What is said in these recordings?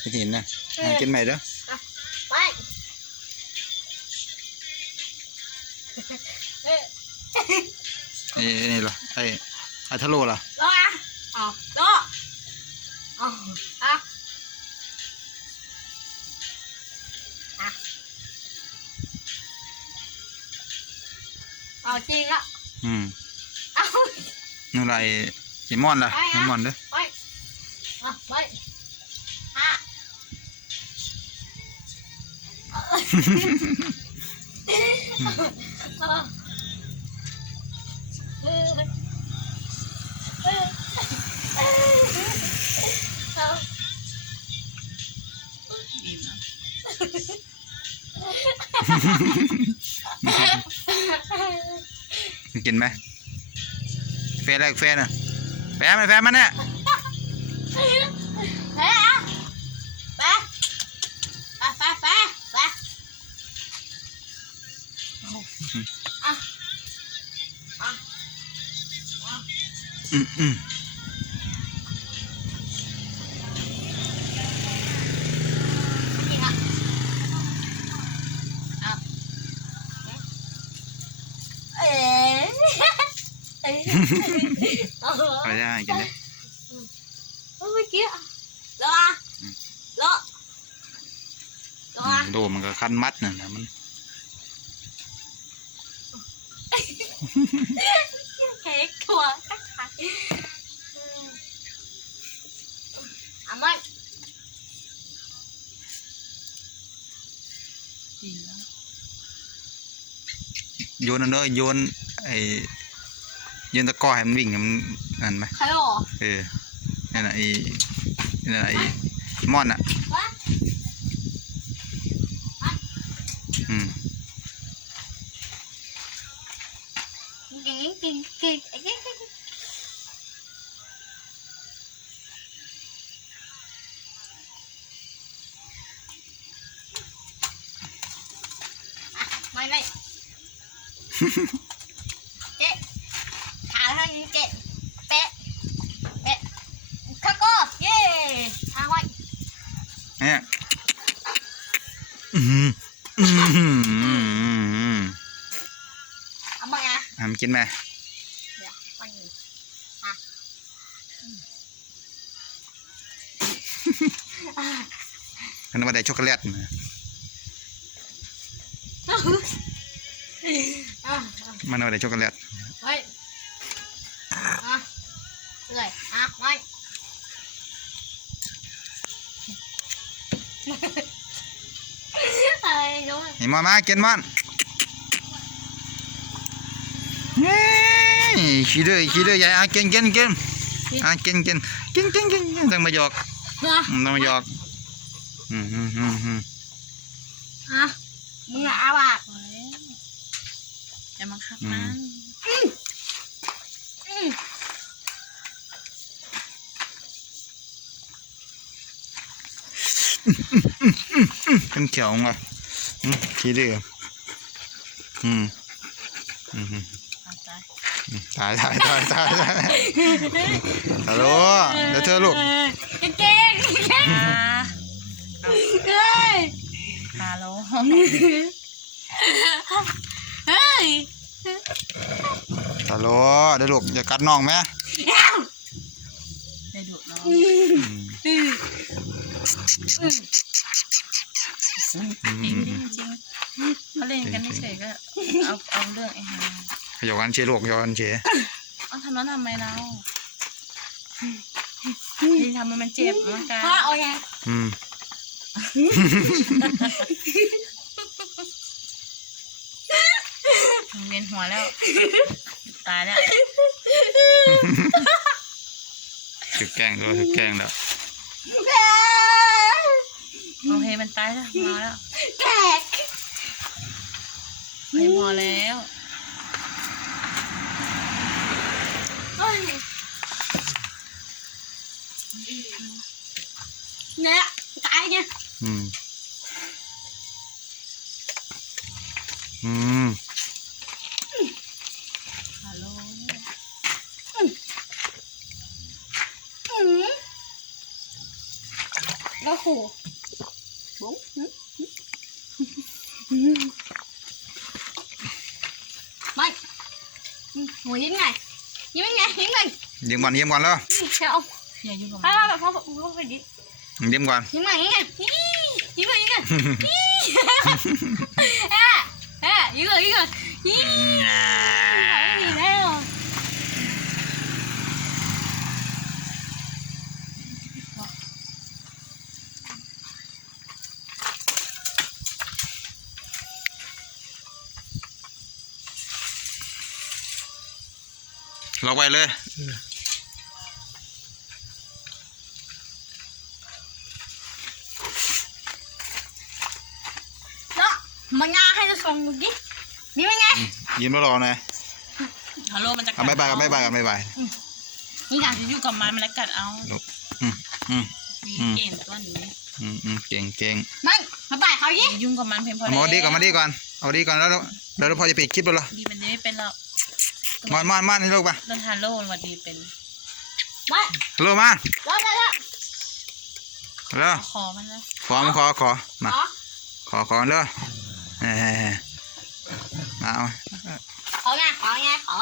ไปกินนะอะกินใหม่เด้อไปเอ้ยไอ้ไอ้นี่เหรอไอ้ไอ้ทะโลเหรอรออะเอารอเอาอะอะเอาจริงอะอืมเอานู่นไรอีมอนล่ะไปอะอีมอนเด้อ ไปเอาไป กินไหมแฟร์ได้แฟร์น่ะแฟร์มันแฟร์มันเนี่ย เอาไปได้กินได้เมื่อกี้อะรออะรอรออะดูมันก็คันมัดน่ะนะมัน โยนอันเด้อโยนไอ้โยนตะกร้อให้มันวิ่งให้มันนั่นไหม ใครหรอ เออนั่นน่ะไอ้นั่นน่ะไอ้มอนอ่ะ วะ อืม กินกิ เจ๊ขาทางนี้เจ๊เป๊ะเป๊ะข้าก็เย้ทางไว้เนี่ยอืมอืมอืมอืมเอามาอะอะมันกินไหมเดี๋ยวไปหนึ่งมันมาได้ช็อกโกแลตนะอะ มันมาได้ช็อกโกแลตเฮ้ยอะเลยอะไม่ไอ้น้องนี่มามากินมันเฮ้ยขี้เดือยขี้เดือยใหญ่อะกินกินกินอะกินกินกินกินกินกินต้องมาหยอกนะอืมต้องมาหยอกอืมอืมอืมอืมอะมึงเอาอะพอแล้ว อย่ามาคับมันอืมเป็นเขียวไงอืมขี้เดือยอืมอืมอืมเอาใจตายตายตายตายตายฮัลโหลเดี๋ยวเธอลูกเก่งเก่งเก่งอ่าเฮ้ยตาโลเฮ้ย ฮัลโหลเดี๋ยวลูกอย่ากัดน้องไหมได้ดุเนาะอืมอืมจริงจริงจริงเขาเล่นกันเฉยก็เอาเอาเรื่องไอ้ห่าหยอกกันเชียลูกหยอกกันเชียเอาทำนั้นทำไมเราที่ทำมันมันเจ็บมันกาพ่อเอาไงอืม มัน เวียนหัวแล้ว ตายแล้วถึกแกล้งด้วยถึกแกล้งแล้วโอเคมันตายแล้วมาแล้วแขกไปพอแล้วเฮ้ยเนี่ยตายไงอืมอืม ฮัลโหล อืมก็ขู่บุ้งไม่หมูยิ้มไงยิ้มไงยิ้มไงยิ้มก่อนยิ้มก่อนแล้วเดี๋ยวเล้วล็อกไว้เลยแล้วมันง่ายให้จะส่งดูดิยิ้มไง ยิ้มแล้วรอหน่อยฮัลโหลมันจะกัเอาบายบายกันบายบายกันบายบาย นี่ไงจะอยู่กับมันมันแล้วกัดเอาอืมอืม มีอืม เก่งตัวนี้อืมอืมเก่งเก่งไม่มาบ่ายเขาดิอย่ายุ่งกับมันเพียงพอเอามาดีก่อนมาดีก่อนเอาดีก่อนแล้วแล้วแล้วพอจะปิดคลิปแล้วเหรอดีมันจะไม่เป็นหรอก มอนมอนมอนให้ลูกไปต้นฮัลโหลมันดีเป็นไม่ฮัลโหลมาแล้วแล้วแล้วแล้วคอมันนะขอมาขอขอมาขอขอขอเร็วเอ้ยมาเอาขอไงขอไงขอ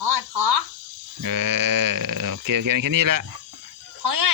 ขอขอเออโอเคโอเคแค่นี้แหละขอไง